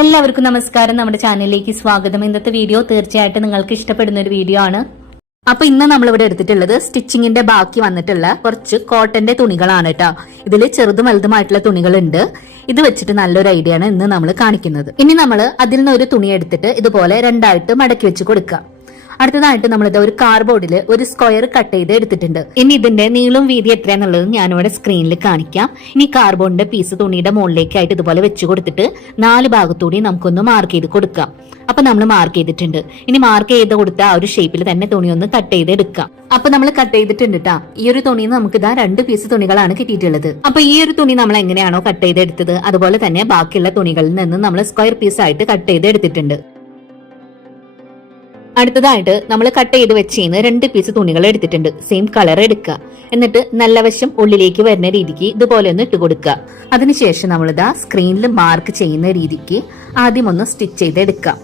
എല്ലാവർക്കും നമസ്കാരം. നമ്മുടെ ചാനലിലേക്ക് സ്വാഗതം. ഇന്നത്തെ വീഡിയോ തീർച്ചയായിട്ടും നിങ്ങൾക്ക് ഇഷ്ടപ്പെടുന്ന ഒരു വീഡിയോ ആണ്. അപ്പൊ ഇന്ന് നമ്മൾ ഇവിടെ എടുത്തിട്ടുള്ളത് സ്റ്റിച്ചിങ്ങിന്റെ ബാക്കി വന്നിട്ടുള്ള കുറച്ച് കോട്ടന്റെ തുണികളാണ് കേട്ടോ. ഇതിൽ ചെറുതും വലുതുമായിട്ടുള്ള തുണികളുണ്ട്. ഇത് വെച്ചിട്ട് നല്ലൊരു ഐഡിയ ആണ് ഇന്ന് നമ്മൾ കാണിക്കുന്നത്. ഇനി നമ്മൾ അതിൽ നിന്ന് ഒരു തുണി എടുത്തിട്ട് ഇതുപോലെ രണ്ടായിട്ട് മടക്കി വെച്ച് കൊടുക്കാം അടുത്തതായിട്ട് നമ്മളിത് ഒരു കാർബോർഡിൽ ഒരു സ്ക്വയർ കട്ട് ചെയ്ത് എടുത്തിട്ടുണ്ട്. ഇനി ഇതിന്റെ നീളം വീതി എത്രയാന്നുള്ളത് ഞാനിവിടെ സ്ക്രീനിൽ കാണിക്കാം. ഇനി കാർബോർഡിന്റെ പീസ് തുണിയുടെ മുകളിലേക്കായിട്ട് ഇതുപോലെ വെച്ച് കൊടുത്തിട്ട് നാല് ഭാഗത്തൂടി നമുക്കൊന്ന് മാർക്ക് ചെയ്ത് കൊടുക്കാം. അപ്പൊ നമ്മൾ മാർക്ക് ചെയ്തിട്ടുണ്ട്. ഇനി മാർക്ക് ചെയ്ത് കൊടുത്ത ആ ഒരു ഷേപ്പിൽ തന്നെ തുണി ഒന്ന് കട്ട് ചെയ്ത് എടുക്കാം. അപ്പൊ നമ്മൾ കട്ട് ചെയ്തിട്ടുണ്ട് കേട്ടോ ഈ ഒരു തുണി നമുക്ക് ഇതാ രണ്ട് പീസ് തുണികളാണ് കിട്ടിയിട്ടുള്ളത്. അപ്പൊ ഈ ഒരു തുണി നമ്മൾ എങ്ങനെയാണോ കട്ട് ചെയ്തെടുത്തത്? അതുപോലെ തന്നെ ബാക്കിയുള്ള തുണികളിൽ നിന്ന് നമ്മൾ സ്ക്വയർ പീസ് ആയിട്ട് കട്ട് ചെയ്ത് എടുത്തിട്ടുണ്ട് അടുത്തതായിട്ട് നമ്മൾ കട്ട് ചെയ്ത് വെച്ചിന്ന് രണ്ട് പീസ് തുണികൾ എടുത്തിട്ടുണ്ട്. സെയിം കളർ എടുക്കുക. എന്നിട്ട് നല്ല വശം ഉള്ളിലേക്ക് വരുന്ന രീതിക്ക് ഇതുപോലെ ഒന്ന് ഇട്ട് കൊടുക്കുക. അതിനുശേഷം നമ്മളിതാ സ്ക്രീനിൽ മാർക്ക് ചെയ്യുന്ന രീതിക്ക് ആദ്യം ഒന്ന് സ്റ്റിച്ച് ചെയ്തെടുക്കാം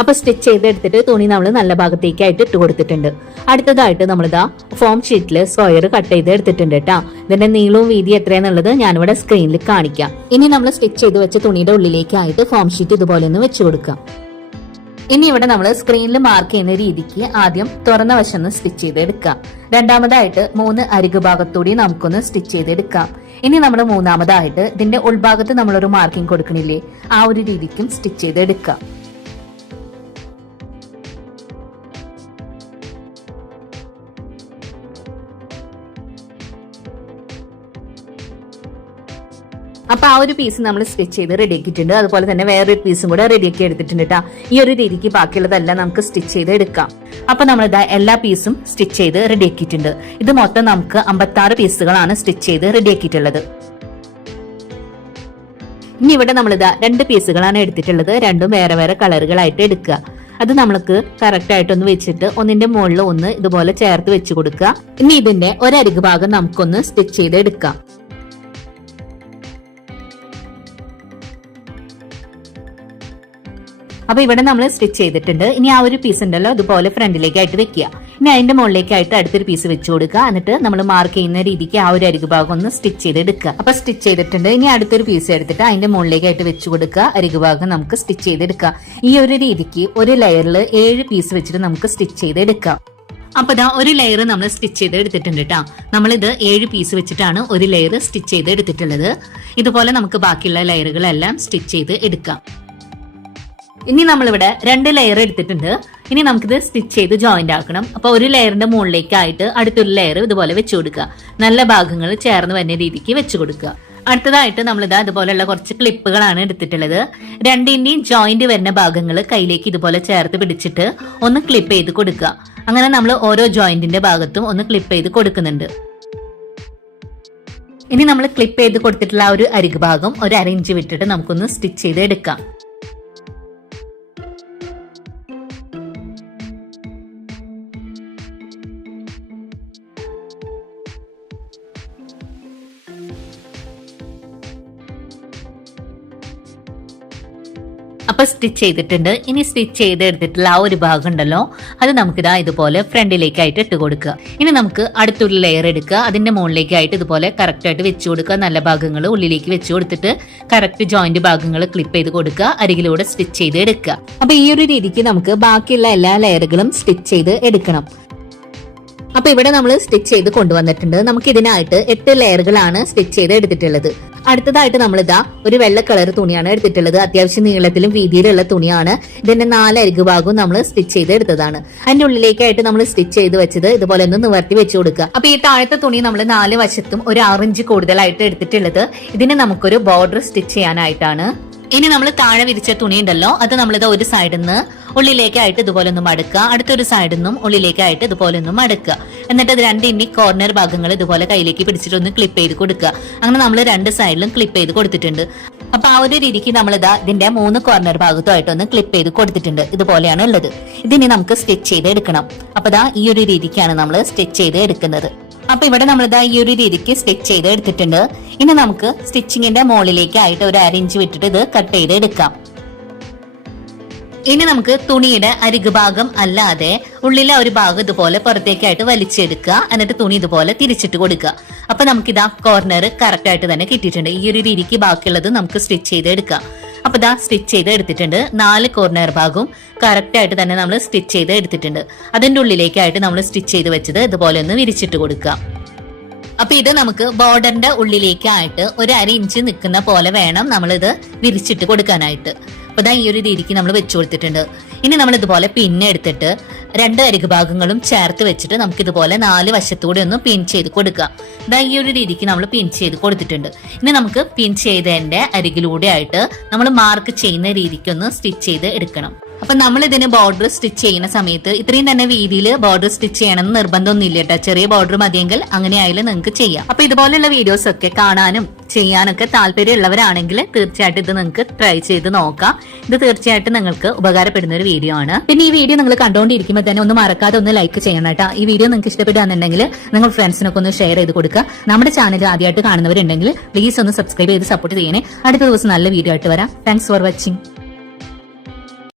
അപ്പൊ സ്റ്റിച്ച് ചെയ്തെടുത്തിട്ട് തുണി നമ്മൾ നല്ല ഭാഗത്തേക്കായിട്ട് ഇട്ട് കൊടുത്തിട്ടുണ്ട്. അടുത്തതായിട്ട് നമ്മളിതാ ഫോം ഷീറ്റിൽ സ്ക്വയർ കട്ട് ചെയ്ത് എടുത്തിട്ടുണ്ട് കേട്ടോ ഇതിന്റെ നീളവും വീതി എത്രയാന്നുള്ളത് ഞാനിവിടെ സ്ക്രീനിൽ കാണിക്കാം. ഇനി നമ്മൾ സ്റ്റിച്ച് ചെയ്ത് വെച്ച തുണിയുടെ ഉള്ളിലേക്കായിട്ട് ഫോം ഷീറ്റ് ഇതുപോലെ ഒന്ന് വെച്ചു കൊടുക്കാം ഇനി ഇവിടെ നമ്മൾ സ്ക്രീനിൽ മാർക്ക് ചെയ്യുന്ന രീതിക്ക് ആദ്യം തുറന്ന വശം ഒന്ന് സ്റ്റിച്ച് ചെയ്തെടുക്കാം രണ്ടാമതായിട്ട് മൂന്ന് അരികു ഭാഗത്തൂടി നമുക്കൊന്ന് സ്റ്റിച്ച് ചെയ്തെടുക്കാം. ഇനി നമ്മൾ മൂന്നാമതായിട്ട് ഇതിന്റെ ഉൾഭാഗത്ത് നമ്മളൊരു മാർക്കിംഗ് കൊടുക്കണില്ലേ? ആ ഒരു രീതിക്കും സ്റ്റിച്ച് ചെയ്തെടുക്കാം. അപ്പൊ ആ ഒരു പീസ് നമ്മൾ സ്റ്റിച്ച് ചെയ്ത് റെഡി ആക്കിയിട്ടുണ്ട്. അതുപോലെ തന്നെ വേറൊരു പീസും കൂടെ റെഡി ആക്കി എടുത്തിട്ടുണ്ട് കേട്ടോ ഈ ഒരു രീതിക്ക് ബാക്കിയുള്ളതെല്ലാം നമുക്ക് സ്റ്റിച്ച് ചെയ്ത് എടുക്കാം. അപ്പൊ നമ്മൾ ഇതാ എല്ലാ പീസും സ്റ്റിച്ച് ചെയ്ത് റെഡി ആക്കിയിട്ടുണ്ട്. ഇത് മൊത്തം നമുക്ക് അമ്പത്തി ആറ് പീസുകളാണ് സ്റ്റിച്ച് ചെയ്ത് റെഡി ആക്കിയിട്ടുള്ളത്. ഇനി ഇവിടെ നമ്മളിതാ രണ്ട് പീസുകളാണ് എടുത്തിട്ടുള്ളത്. രണ്ടും വേറെ വേറെ കളറുകളായിട്ട് എടുക്കുക. അത് നമ്മൾക്ക് കറക്റ്റ് ആയിട്ടൊന്ന് വെച്ചിട്ട് ഒന്നിന്റെ മുകളിൽ ഒന്ന് ഇതുപോലെ ചേർത്ത് വെച്ച് കൊടുക്കുക. ഇനി ഇതിന്റെ ഒരരികു ഭാഗം നമുക്കൊന്ന് സ്റ്റിച്ച് ചെയ്ത് എടുക്കാം. അപ്പൊ ഇവിടെ നമ്മൾ സ്റ്റിച്ച് ചെയ്തിട്ടുണ്ട്. ഇനി ആ ഒരു പീസ് ഉണ്ടല്ലോ ഇതുപോലെ ഫ്രണ്ടിലേക്കായിട്ട് വെക്കുക. ഇനി അതിന്റെ മുകളിലേക്കായിട്ട് അടുത്തൊരു പീസ് വെച്ച് കൊടുക്കുക. എന്നിട്ട് നമ്മൾ മാർക്ക് ചെയ്യുന്ന രീതിക്ക് ആ ഒരു അരികു ഭാഗം ഒന്ന് സ്റ്റിച്ച് ചെയ്തെടുക്കുക. അപ്പൊ സ്റ്റിച്ച് ചെയ്തിട്ടുണ്ട്. ഇനി അടുത്തൊരു പീസ് എടുത്തിട്ട് അതിന്റെ മുകളിലേക്കായിട്ട് വെച്ച് കൊടുക്കുക. അരികു ഭാഗം നമുക്ക് സ്റ്റിച്ച് ചെയ്തെടുക്കാം ഈ ഒരു രീതിക്ക് ഒരു ലെയറിൽ ഏഴ് പീസ് വെച്ചിട്ട് നമുക്ക് സ്റ്റിച്ച് ചെയ്തെടുക്കാം. അപ്പൊ ഇതാ ഒരു ലെയർ നമ്മൾ സ്റ്റിച്ച് ചെയ്ത് എടുത്തിട്ടുണ്ട് കേട്ടോ നമ്മളിത് ഏഴ് പീസ് വെച്ചിട്ടാണ് ഒരു ലെയർ സ്റ്റിച്ച് ചെയ്ത് എടുത്തിട്ടുള്ളത് ഇതുപോലെ നമുക്ക് ബാക്കിയുള്ള ലെയറുകളെല്ലാം സ്റ്റിച്ച് ചെയ്ത് എടുക്കാം. ഇനി നമ്മളിവിടെ രണ്ട് ലെയർ എടുത്തിട്ടുണ്ട്. ഇനി നമുക്കിത് സ്റ്റിച്ച് ചെയ്ത് ജോയിന്റ് ആക്കണം. അപ്പൊ ഒരു ലെയറിന്റെ മുകളിലേക്കായിട്ട് അടുത്തൊരു ലെയർ ഇതുപോലെ വെച്ചു കൊടുക്കുക. നല്ല ഭാഗങ്ങൾ ചേർന്ന് വരുന്ന രീതിക്ക് വെച്ചു കൊടുക്കുക. അടുത്തതായിട്ട് നമ്മളിത് അതുപോലെയുള്ള കുറച്ച് ക്ലിപ്പുകളാണ് എടുത്തിട്ടുള്ളത്. രണ്ടിന്റെയും ജോയിന്റ് വരുന്ന ഭാഗങ്ങൾ കയ്യിലേക്ക് ഇതുപോലെ ചേർത്ത് പിടിച്ചിട്ട് ഒന്ന് ക്ലിപ്പ് ചെയ്ത് കൊടുക്കുക. അങ്ങനെ നമ്മൾ ഓരോ ജോയിന്റിന്റെ ഭാഗത്തും ഒന്ന് ക്ലിപ്പ് ചെയ്ത് കൊടുക്കുന്നുണ്ട്. ഇനി നമ്മൾ ക്ലിപ്പ് ചെയ്ത് കൊടുത്തിട്ടുള്ള ആ ഒരു അരികു ഭാഗം ഒരു ഇഞ്ച് വിട്ടിട്ട് നമുക്കൊന്ന് സ്റ്റിച്ച് ചെയ്ത് എടുക്കാം. അപ്പൊ സ്റ്റിച്ച് ചെയ്തിട്ടുണ്ട്. ഇനി സ്റ്റിച്ച് ചെയ്ത് എടുത്തിട്ടുള്ള ആ ഒരു ഭാഗം ഉണ്ടല്ലോ. അത് നമുക്കിതാ ഇതുപോലെ ഫ്രണ്ടിലേക്കായിട്ട് ഇട്ട് കൊടുക്കുക. ഇനി നമുക്ക് അടുത്തൊരു ലെയർ എടുക്കുക. അതിന്റെ മുകളിലേക്കായിട്ട് ഇതുപോലെ കറക്റ്റ് ആയിട്ട് വെച്ച് കൊടുക്കുക. നല്ല ഭാഗങ്ങൾ ഉള്ളിലേക്ക് വെച്ച് കൊടുത്തിട്ട് കറക്റ്റ് ജോയിന്റ് ഭാഗങ്ങൾ ക്ലിപ്പ് ചെയ്ത് കൊടുക്കുക. അരികിലൂടെ സ്റ്റിച്ച് ചെയ്ത് എടുക്കുക. അപ്പൊ ഈ ഒരു രീതിക്ക് നമുക്ക് ബാക്കിയുള്ള എല്ലാ ലെയറുകളും സ്റ്റിച്ച് ചെയ്ത് എടുക്കണം. അപ്പൊ ഇവിടെ നമ്മൾ സ്റ്റിച്ച് ചെയ്ത് കൊണ്ടുവന്നിട്ടുണ്ട്. നമുക്ക് ഇതിനായിട്ട് എട്ട് ലെയറുകളാണ് സ്റ്റിച്ച് ചെയ്ത് എടുത്തിട്ടുള്ളത്. അടുത്തതായിട്ട് നമ്മൾ ഇതാ ഒരു വെള്ള കളർ തുണിയാണ് എടുത്തിട്ടുള്ളത്. അത്യാവശ്യം നീളത്തിലും വീതിയിലുള്ള തുണിയാണ്. ഇതിന്റെ നാല് ഭാഗവും നമ്മൾ സ്റ്റിച്ച് ചെയ്ത് എടുത്തതാണ് അതിന്റെ ഉള്ളിലേക്കായിട്ട് നമ്മൾ സ്റ്റിച്ച് ചെയ്ത് വെച്ചത് ഇതുപോലെ ഒന്ന് നിവർത്തി വെച്ച് കൊടുക്കുക. അപ്പൊ ഈ താഴത്തെ തുണി നമ്മൾ നാല് വശത്തും ഒരു ആറിഞ്ച് കൂടുതലായിട്ട് എടുത്തിട്ടുള്ളത്. ഇതിന് നമുക്കൊരു ബോർഡർ സ്റ്റിച്ച് ചെയ്യാനായിട്ടാണ്. ഇനി നമ്മൾ താഴെ വിരിച്ച തുണി ഉണ്ടല്ലോ അത് നമ്മളിത് ഒരു സൈഡിൽ നിന്ന് ഉള്ളിലേക്കായിട്ട് ഇതുപോലെ ഒന്ന് മടക്കുക. അടുത്തൊരു സൈഡിൽ നിന്നും ഉള്ളിലേക്കായിട്ട് ഇതുപോലെ ഒന്ന് മടക്കുക. എന്നിട്ട് അത് രണ്ട് ഇനി കോർണർ ഭാഗങ്ങൾ ഇതുപോലെ കയ്യിലേക്ക് പിടിച്ചിട്ട് ഒന്ന് ക്ലിപ്പ് ചെയ്ത് കൊടുക്കുക. അങ്ങനെ നമ്മൾ രണ്ട് സൈഡിലും ക്ലിപ്പ് ചെയ്ത് കൊടുത്തിട്ടുണ്ട്. അപ്പൊ ആ ഒരു രീതിക്ക് നമ്മൾ ഇതാ ഇതിന്റെ മൂന്ന് കോർണർ ഭാഗത്തുമായിട്ട് ഒന്ന് ക്ലിപ്പ് ചെയ്ത് കൊടുത്തിട്ടുണ്ട്. ഇതുപോലെയാണ് ഉള്ളത്. ഇതിനി നമുക്ക് സ്റ്റിച്ച് ചെയ്ത് എടുക്കണം അപ്പൊ ദാ ഈ ഒരു രീതിക്കാണ് നമ്മൾ സ്റ്റിച്ച് ചെയ്ത് എടുക്കുന്നത് അപ്പൊ ഇവിടെ നമ്മൾ ഇതാ ഈ ഒരു രീതിക്ക് സ്റ്റിച്ച് ചെയ്ത് എടുത്തിട്ടുണ്ട്. ഇനി നമുക്ക് സ്റ്റിച്ചിങ്ങിന്റെ മുകളിലേക്ക് ആയിട്ട് ഒരു അരിഞ്ച് വിട്ടിട്ട് ഇത് കട്ട് ചെയ്ത് എടുക്കാം. ഇനി നമുക്ക് തുണിയുടെ അരികു ഭാഗം അല്ലാതെ ഉള്ളിലെ ഒരു ഭാഗം ഇതുപോലെ പുറത്തേക്കായിട്ട് വലിച്ചെടുക്കുക. എന്നിട്ട് തുണി ഇതുപോലെ തിരിച്ചിട്ട് കൊടുക്കുക. അപ്പൊ നമുക്ക് ഇതാ കോർണർ കറക്റ്റ് ആയിട്ട് തന്നെ കിട്ടിയിട്ടുണ്ട്. ഈ ഒരു രീതിക്ക് ബാക്കിയുള്ളത് നമുക്ക് സ്റ്റിച്ച് ചെയ്ത് എടുക്കാം. അപ്പൊ ഇതാ സ്റ്റിച്ച് ചെയ്ത് എടുത്തിട്ടുണ്ട്. നാല് കോർണർ ഭാഗവും കറക്റ്റ് ആയിട്ട് തന്നെ നമ്മൾ സ്റ്റിച്ച് ചെയ്ത് എടുത്തിട്ടുണ്ട്. അതിന്റെ ഉള്ളിലേക്കായിട്ട് നമ്മൾ സ്റ്റിച്ച് ചെയ്ത് വെച്ചത് ഇതുപോലെ ഒന്ന് വിരിച്ചിട്ട് കൊടുക്കുക. അപ്പൊ ഇത് നമുക്ക് ബോർഡറിന്റെ ഉള്ളിലേക്കായിട്ട് ഒരു അര ഇഞ്ച് നിൽക്കുന്ന പോലെ വേണം നമ്മളിത് വിരിച്ചിട്ട് കൊടുക്കാനായിട്ട്. അപ്പൊ ഇതാ ഈ ഒരു രീതിക്ക് നമ്മൾ വെച്ചു കൊടുത്തിട്ടുണ്ട്. ഇനി നമ്മൾ ഇതുപോലെ പിന്നെ എടുത്തിട്ട് രണ്ട് അരികു ഭാഗങ്ങളും ചേർത്ത് വെച്ചിട്ട് നമുക്ക് ഇതുപോലെ നാല് വശത്തൂടെ ഒന്ന് പിൻ ചെയ്ത് കൊടുക്കാം. ഇതാ ഈ ഒരു രീതിക്ക് നമ്മൾ പിൻ ചെയ്ത് കൊടുത്തിട്ടുണ്ട്. ഇനി നമുക്ക് പിൻ ചെയ്തതിന്റെ അരികിലൂടെ ആയിട്ട് നമ്മൾ മാർക്ക് ചെയ്യുന്ന രീതിക്ക് ഒന്ന് സ്റ്റിച്ച് ചെയ്ത് എടുക്കണം. അപ്പൊ നമ്മൾ ഇതിന് ബോർഡർ സ്റ്റിച്ച് ചെയ്യുന്ന സമയത്ത് ഇത്രയും തന്നെ വീതിയിൽ ബോർഡർ സ്റ്റിച്ച് ചെയ്യണം എന്ന് നിർബന്ധമൊന്നുമില്ല കേട്ടോ ചെറിയ ബോർഡർ മതിയെങ്കിൽ അങ്ങനെ ആയാലും നിങ്ങൾക്ക് ചെയ്യാം. അപ്പൊ ഇതുപോലെയുള്ള വീഡിയോസ് ഒക്കെ കാണാനും ചെയ്യാനൊക്കെ താല്പര്യമുള്ളവരാണെങ്കിൽ തീർച്ചയായിട്ടും ഇത് നിങ്ങൾക്ക് ട്രൈ ചെയ്ത് നോക്കാം. ഇത് തീർച്ചയായിട്ടും നിങ്ങൾക്ക് ഉപകാരപ്പെടുന്ന ഒരു വീഡിയോ ആണ്. പിന്നെ ഈ വീഡിയോ നിങ്ങൾ കണ്ടുകൊണ്ടിരിക്കുമ്പോൾ തന്നെ ഒന്ന് മറക്കാതെ ഒന്ന് ലൈക്ക് ചെയ്യണം കേട്ടോ ഈ വീഡിയോ നിങ്ങൾക്ക് ഇഷ്ടപ്പെടുകയാണെന്നുണ്ടെങ്കിൽ നിങ്ങൾ ഫ്രണ്ട്സിനൊക്കെ ഒന്ന് ഷെയർ ചെയ്ത് കൊടുക്കുക. നമ്മുടെ ചാനൽ ആദ്യമായിട്ട് കാണുന്നവരുണ്ടെങ്കിൽ പ്ലീസ് ഒന്ന് സബ്സ്ക്രൈബ് ചെയ്ത് സപ്പോർട്ട് ചെയ്യണേ. അടുത്ത ദിവസം നല്ല വീഡിയോ ആയിട്ട് വരാം. Thanks for watching